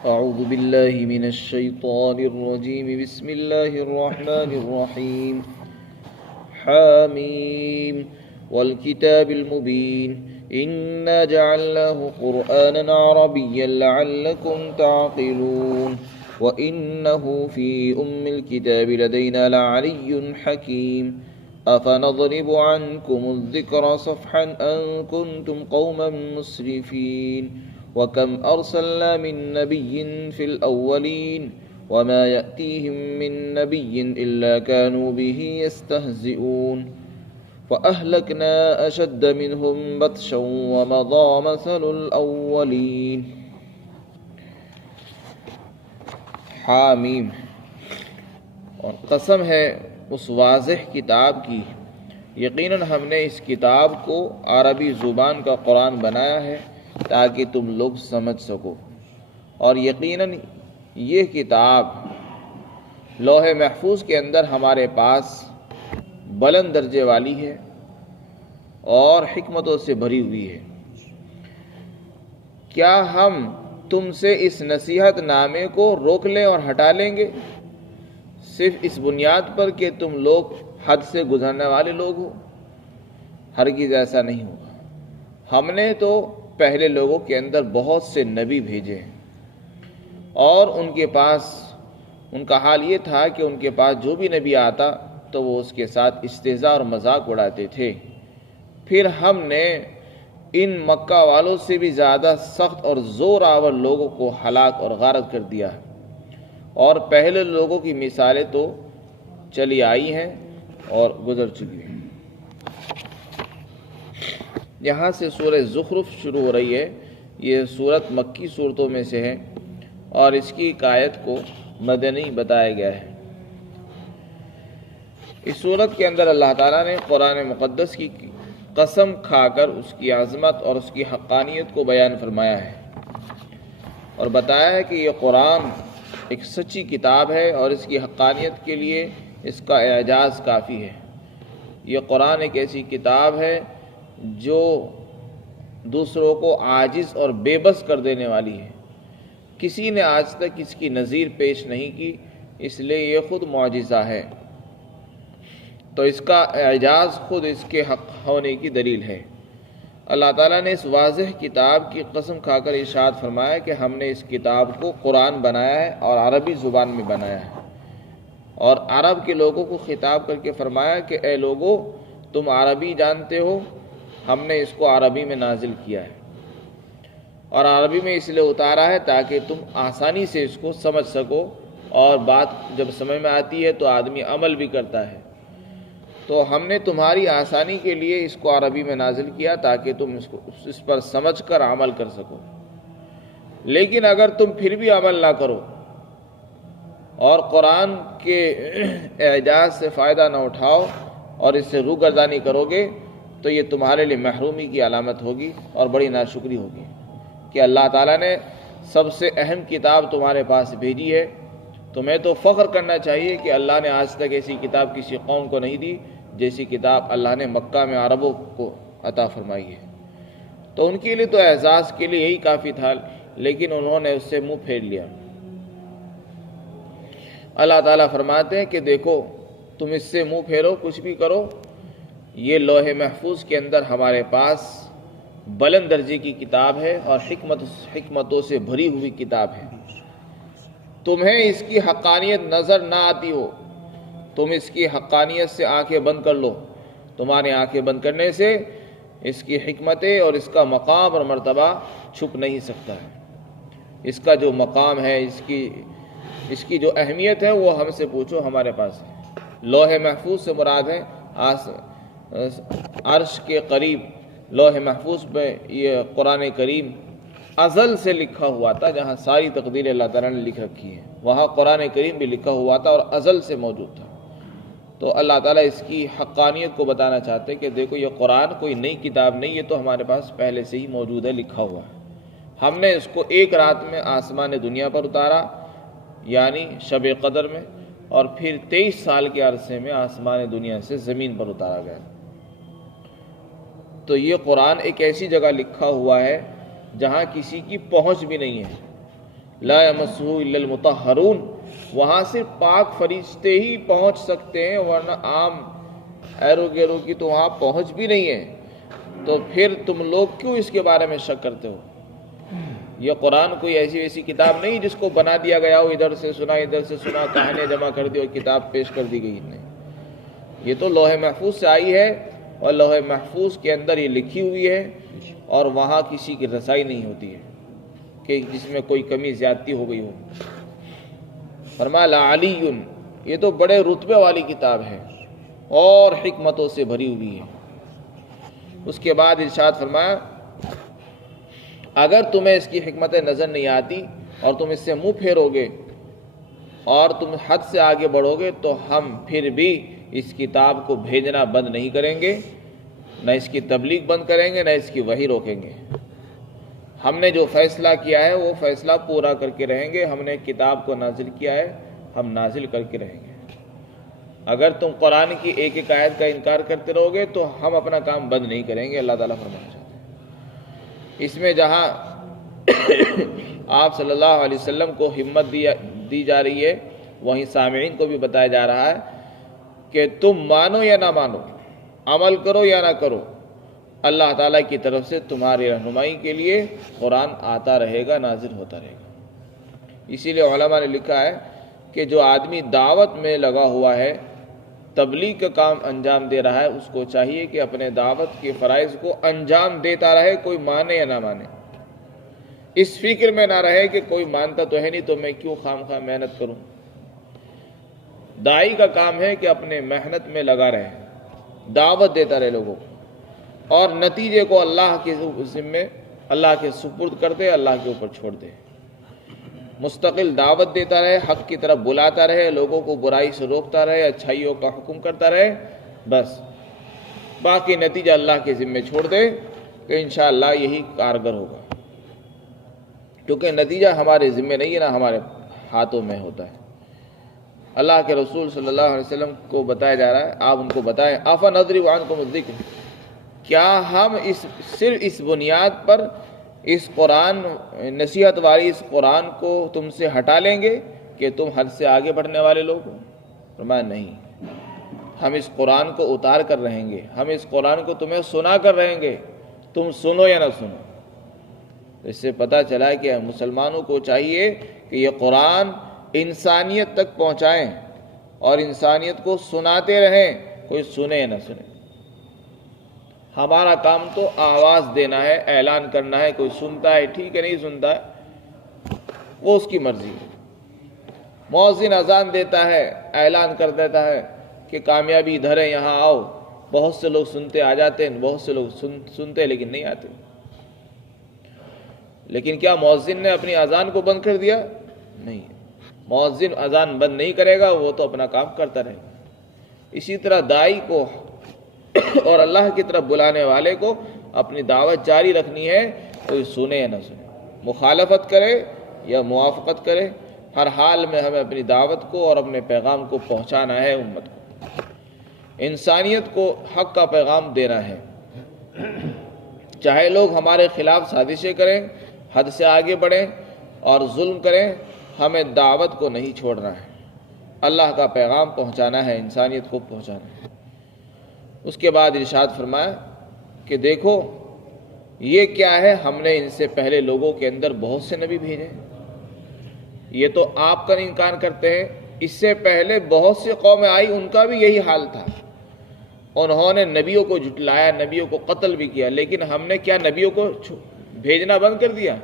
أعوذ بالله من الشيطان الرجيم بسم الله الرحمن الرحيم حاميم والكتاب المبين إنا جعلناه قرآنا عربيا لعلكم تعقلون وإنه في الكتاب لدينا لعلي حكيم أفنضرب عنكم الذكر صفحا أن كنتم قوما مسرفين وكم أرسلنا من نبي في الأولين وما يأتيهم من نبي إلا كانوا به يستهزئون فأهلكنا أشد منهم بطشا ومضى مثل الأولين. حامیم، اور قسم ہے اس واضح کتاب کی، یقیناً ہم نے اس کتاب کو عربی زبان کا قرآن بنایا ہے تاکہ تم لوگ سمجھ سکو، اور یقیناً یہ کتاب لوح محفوظ کے اندر ہمارے پاس بلند درجے والی ہے اور حکمتوں سے بھری ہوئی ہے۔ کیا ہم تم سے اس نصیحت نامے کو روک لیں اور ہٹا لیں گے صرف اس بنیاد پر کہ تم لوگ حد سے گزرنے والے لوگ ہو؟ ہرگز ایسا نہیں ہوگا۔ ہم نے تو پہلے لوگوں کے اندر بہت سے نبی بھیجے ہیں، اور ان کے پاس ان کا حال یہ تھا کہ ان کے پاس جو بھی نبی آتا تو وہ اس کے ساتھ استہزاء اور مذاق اڑاتے تھے۔ پھر ہم نے ان مکہ والوں سے بھی زیادہ سخت اور زور آور لوگوں کو ہلاک اور غارت کر دیا، اور پہلے لوگوں کی مثالیں تو چلی آئی ہیں اور گزر چکی ہیں۔ یہاں سے سورہ زخرف شروع ہو رہی ہے۔ یہ سورت مکی صورتوں میں سے ہے اور اس کی ایک آیت کو مدنی بتایا گیا ہے۔ اس سورت کے اندر اللہ تعالیٰ نے قرآن مقدس کی قسم کھا کر اس کی عظمت اور اس کی حقانیت کو بیان فرمایا ہے، اور بتایا ہے کہ یہ قرآن ایک سچی کتاب ہے اور اس کی حقانیت کے لیے اس کا اعجاز کافی ہے۔ یہ قرآن ایک ایسی کتاب ہے جو دوسروں کو عاجز اور بے بس کر دینے والی ہے۔ کسی نے آج تک اس کی نظیر پیش نہیں کی، اس لیے یہ خود معجزہ ہے، تو اس کا اعجاز خود اس کے حق ہونے کی دلیل ہے۔ اللہ تعالیٰ نے اس واضح کتاب کی قسم کھا کر ارشاد فرمایا کہ ہم نے اس کتاب کو قرآن بنایا ہے اور عربی زبان میں بنایا ہے، اور عرب کے لوگوں کو خطاب کر کے فرمایا کہ اے لوگو، تم عربی جانتے ہو، ہم نے اس کو عربی میں نازل کیا ہے، اور عربی میں اس لیے اتارا ہے تاکہ تم آسانی سے اس کو سمجھ سکو، اور بات جب سمجھ میں آتی ہے تو آدمی عمل بھی کرتا ہے۔ تو ہم نے تمہاری آسانی کے لیے اس کو عربی میں نازل کیا تاکہ تم اس پر سمجھ کر عمل کر سکو۔ لیکن اگر تم پھر بھی عمل نہ کرو اور قرآن کے اعجاز سے فائدہ نہ اٹھاؤ اور اس سے روگردانی کرو گے تو یہ تمہارے لیے محرومی کی علامت ہوگی اور بڑی ناشکری ہوگی کہ اللہ تعالیٰ نے سب سے اہم کتاب تمہارے پاس بھیجی ہے۔ تمہیں تو فخر کرنا چاہیے کہ اللہ نے آج تک ایسی کتاب کسی قوم کو نہیں دی جیسی کتاب اللہ نے مکہ میں عربوں کو عطا فرمائی ہے۔ تو ان کے لیے تو اعزاز کے لیے یہی کافی تھا، لیکن انہوں نے اس سے منہ پھیر لیا۔ اللہ تعالیٰ فرماتے ہیں کہ دیکھو، تم اس سے منہ پھیرو، کچھ بھی کرو، یہ لوح محفوظ کے اندر ہمارے پاس بلند درجے کی کتاب ہے اور حکمتوں سے بھری ہوئی کتاب ہے۔ تمہیں اس کی حقانیت نظر نہ آتی ہو، تم اس کی حقانیت سے آنکھیں بند کر لو، تمہاری آنکھیں بند کرنے سے اس کی حکمتیں اور اس کا مقام اور مرتبہ چھپ نہیں سکتا ہے۔ اس کا جو مقام ہے، اس کی جو اہمیت ہے، وہ ہم سے پوچھو، ہمارے پاس ہے۔ لوح محفوظ سے مراد ہے عرش کے قریب لوح محفوظ پہ یہ قرآن کریم ازل سے لکھا ہوا تھا، جہاں ساری تقدیر اللہ تعالیٰ نے لکھ رکھی ہے، وہاں قرآن کریم بھی لکھا ہوا تھا اور ازل سے موجود تھا۔ تو اللہ تعالیٰ اس کی حقانیت کو بتانا چاہتے ہیں کہ دیکھو، یہ قرآن کوئی نئی کتاب نہیں، یہ تو ہمارے پاس پہلے سے ہی موجود ہے، لکھا ہوا ہے۔ ہم نے اس کو ایک رات میں آسمان دنیا پر اتارا، یعنی شب قدر میں، اور پھر 23 سال کے عرصے میں آسمان دنیا سے زمین پر اتارا گیا۔ تو یہ قرآن ایک ایسی جگہ لکھا ہوا ہے جہاں کسی کی پہنچ بھی نہیں ہے، لا یمسہ الا المطہرون، وہاں صرف پاک فرشتے ہی پہنچ سکتے ہیں، ورنہ عام ایرو گیرو کی تو وہاں پہنچ بھی نہیں ہے۔ تو پھر تم لوگ کیوں اس کے بارے میں شک کرتے ہو؟ یہ قرآن کوئی ایسی ویسی کتاب نہیں جس کو بنا دیا گیا ہو، ادھر سے سنا کہانیاں جمع کر دی اور کتاب پیش کر دی گئی۔ نہیں، یہ تو لوح محفوظ سے آئی ہے، اور لوح محفوظ کے اندر یہ لکھی ہوئی ہے، اور وہاں کسی کی رسائی نہیں ہوتی ہے کہ جس میں کوئی کمی زیادتی ہو گئی ہو۔ فرمایا لعلی، یہ تو بڑے رتبے والی کتاب ہے اور حکمتوں سے بھری ہوئی ہے۔ اس کے بعد ارشاد فرمایا اگر تمہیں اس کی حکمتیں نظر نہیں آتی اور تم اس سے منہ پھیرو گے اور تم حد سے آگے بڑھو گے تو ہم پھر بھی اس کتاب کو بھیجنا بند نہیں کریں گے، نہ اس کی تبلیغ بند کریں گے، نہ اس کی وحی روکیں گے۔ ہم نے جو فیصلہ کیا ہے وہ فیصلہ پورا کر کے رہیں گے۔ ہم نے کتاب کو نازل کیا ہے، ہم نازل کر کے رہیں گے۔ اگر تم قرآن کی ایک ایک آیت کا انکار کرتے رہو گے تو ہم اپنا کام بند نہیں کریں گے، اللہ تعالیٰ فرمانا چاہتے ہیں۔ اس میں جہاں آپ صلی اللہ علیہ وسلم کو ہمت دی جا رہی ہے، وہیں سامعین کو بھی بتایا جا رہا ہے کہ تم مانو یا نہ مانو، عمل کرو یا نہ کرو، اللہ تعالیٰ کی طرف سے تمہاری رہنمائی کے لیے قرآن آتا رہے گا، نازل ہوتا رہے گا۔ اسی لیے علماء نے لکھا ہے کہ جو آدمی دعوت میں لگا ہوا ہے، تبلیغ کا کام انجام دے رہا ہے، اس کو چاہیے کہ اپنے دعوت کے فرائض کو انجام دیتا رہے، کوئی مانے یا نہ مانے۔ اس فکر میں نہ رہے کہ کوئی مانتا تو ہے نہیں تو میں کیوں خام خواہ محنت کروں۔ داعی کا کام ہے کہ اپنے محنت میں لگا رہے، دعوت دیتا رہے لوگوں کو، اور نتیجے کو اللہ کے ذمے، اللہ کے سپرد کر دے، اللہ کے اوپر چھوڑ دے۔ مستقل دعوت دیتا رہے، حق کی طرف بلاتا رہے، لوگوں کو برائی سے روکتا رہے، اچھائیوں کا حکم کرتا رہے، بس باقی نتیجہ اللہ کے ذمے چھوڑ دے کہ انشاءاللہ یہی کارگر ہوگا، کیونکہ نتیجہ ہمارے ذمے نہیں ہے، نہ ہمارے ہاتھوں میں ہوتا ہے۔ اللہ کے رسول صلی اللہ علیہ وسلم کو بتایا جا رہا ہے، آپ ان کو بتائیں افنضرب عنکم الذکر، کیا ہم صرف اس بنیاد پر اس قرآن، نصیحت والی اس قرآن کو تم سے ہٹا لیں گے کہ تم حد سے آگے بڑھنے والے لوگ ہو؟ فرمایا نہیں، ہم اس قرآن کو اتار کر رہیں گے، ہم اس قرآن کو تمہیں سنا کر رہیں گے، تم سنو یا نہ سنو۔ اس سے پتہ چلا کہ مسلمانوں کو چاہیے کہ یہ قرآن انسانیت تک پہنچائیں اور انسانیت کو سناتے رہیں، کوئی سنے یا نہ سنے۔ ہمارا کام تو آواز دینا ہے، اعلان کرنا ہے، کوئی سنتا ہے ٹھیک ہے، نہیں سنتا ہے وہ اس کی مرضی ہے۔ مؤذن اذان دیتا ہے، اعلان کر دیتا ہے کہ کامیابی ادھر ہے، یہاں آؤ، بہت سے لوگ سنتے آ جاتے ہیں، بہت سے لوگ سنتے لیکن نہیں آتے۔ لیکن کیا مؤذن نے اپنی اذان کو بند کر دیا؟ نہیں، مؤذن اذان بند نہیں کرے گا، وہ تو اپنا کام کرتا رہے گا۔ اسی طرح داعی کو اور اللہ کی طرف بلانے والے کو اپنی دعوت جاری رکھنی ہے، کوئی سنے یا نہ سنے، مخالفت کرے یا موافقت کرے، ہر حال میں ہمیں اپنی دعوت کو اور اپنے پیغام کو پہنچانا ہے، امت کو، انسانیت کو حق کا پیغام دینا ہے۔ چاہے لوگ ہمارے خلاف سازشیں کریں، حد سے آگے بڑھیں اور ظلم کریں، ہمیں دعوت کو نہیں چھوڑنا ہے، اللہ کا پیغام پہنچانا ہے، انسانیت کو پہنچانا ہے۔ اس کے بعد ارشاد فرمایا کہ دیکھو یہ کیا ہے، ہم نے ان سے پہلے لوگوں کے اندر بہت سے نبی بھیجے، یہ تو آپ کا انکار کرتے ہیں، اس سے پہلے بہت سی قومیں آئی، ان کا بھی یہی حال تھا، انہوں نے نبیوں کو جھٹلایا، نبیوں کو قتل بھی کیا، لیکن ہم نے کیا نبیوں کو بھیجنا بند کر دیا؟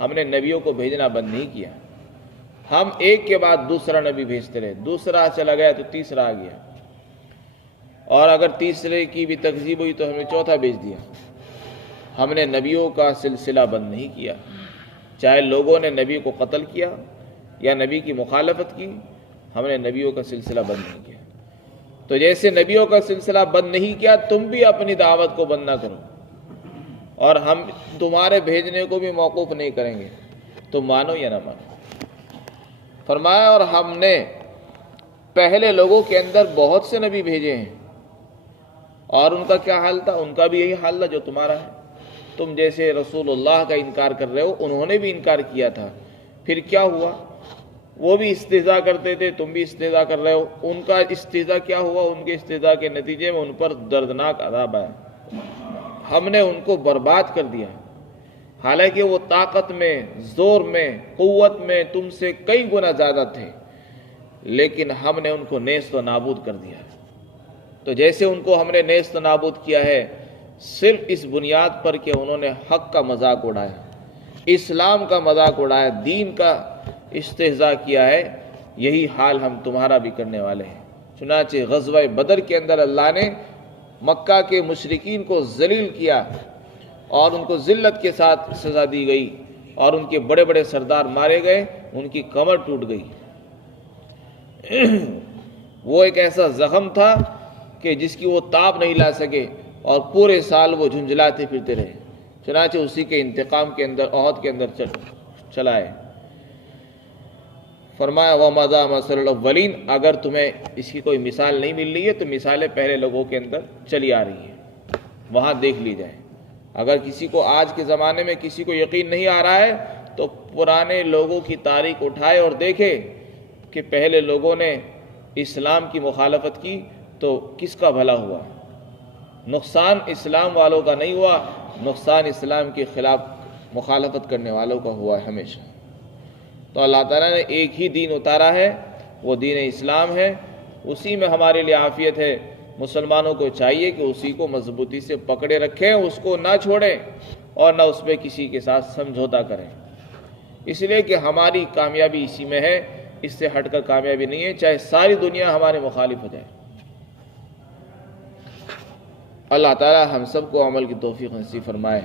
ہم نے نبیوں کو بھیجنا بند نہیں کیا، ہم ایک کے بعد دوسرا نبی بھیجتے رہے، دوسرا چلا گیا تو تیسرا آ گیا، اور اگر تیسرے کی بھی تکذیب ہوئی تو ہم نے چوتھا بھیج دیا۔ ہم نے نبیوں کا سلسلہ بند نہیں کیا، چاہے لوگوں نے نبی کو قتل کیا یا نبی کی مخالفت کی، ہم نے نبیوں کا سلسلہ بند نہیں کیا۔ تو جیسے نبیوں کا سلسلہ بند نہیں کیا، تم بھی اپنی دعوت کو بند نہ کرو، اور ہم تمہارے بھیجنے کو بھی موقوف نہیں کریں گے، تم مانو یا نہ مانو۔ فرمایا اور ہم نے پہلے لوگوں کے اندر بہت سے نبی بھیجے ہیں، اور ان کا کیا حال تھا؟ ان کا بھی یہی حال تھا جو تمہارا ہے۔ تم جیسے رسول اللہ کا انکار کر رہے ہو، انہوں نے بھی انکار کیا تھا، پھر کیا ہوا؟ وہ بھی استہزاء کرتے تھے، تم بھی استہزاء کر رہے ہو۔ ان کا استہزاء کیا ہوا؟ ان کے استہزاء کے نتیجے میں ان پر دردناک عذاب آیا، ہم نے ان کو برباد کر دیا، حالانکہ وہ طاقت میں، زور میں، قوت میں تم سے کئی گنا زیادہ تھے، لیکن ہم نے ان کو نیست و نابود کر دیا۔ تو جیسے ان کو ہم نے نیست و نابود کیا ہے، صرف اس بنیاد پر کہ انہوں نے حق کا مذاق اڑایا، اسلام کا مذاق اڑایا، دین کا استہزاء کیا ہے، یہی حال ہم تمہارا بھی کرنے والے ہیں۔ چنانچہ غزوہ بدر کے اندر اللہ نے مکہ کے مشرکین کو ذلیل کیا اور ان کو ذلت کے ساتھ سزا دی گئی، اور ان کے بڑے بڑے سردار مارے گئے، ان کی کمر ٹوٹ گئی۔ وہ ایک ایسا زخم تھا کہ جس کی وہ تاب نہیں لا سکے، اور پورے سال وہ جھنجھلاتے پھرتے رہے۔ چنانچہ اسی کے انتقام کے اندر احد کے اندر چلائے۔ فرمایا وَمَضَى مَثَلُ الْأَوَّلِينَ، اگر تمہیں اس کی کوئی مثال نہیں مل رہی ہے تو مثالیں پہلے لوگوں کے اندر چلی آ رہی ہیں، وہاں دیکھ لی جائے۔ اگر کسی کو آج کے زمانے میں کسی کو یقین نہیں آ رہا ہے تو پرانے لوگوں کی تاریخ اٹھائے اور دیکھے کہ پہلے لوگوں نے اسلام کی مخالفت کی تو کس کا بھلا ہوا؟ نقصان اسلام والوں کا نہیں ہوا، نقصان اسلام کے خلاف مخالفت کرنے والوں کا ہوا ہے ہمیشہ۔ تو اللہ تعالیٰ نے ایک ہی دین اتارا ہے، وہ دین اسلام ہے، اسی میں ہمارے لیے عافیت ہے۔ مسلمانوں کو چاہیے کہ اسی کو مضبوطی سے پکڑے رکھیں، اس کو نہ چھوڑیں اور نہ اس پہ کسی کے ساتھ سمجھوتا کریں، اس لیے کہ ہماری کامیابی اسی میں ہے، اس سے ہٹ کر کامیابی نہیں ہے، چاہے ساری دنیا ہمارے مخالف ہو جائے۔ اللہ تعالیٰ ہم سب کو عمل کی توفیق نصیب فرمائے۔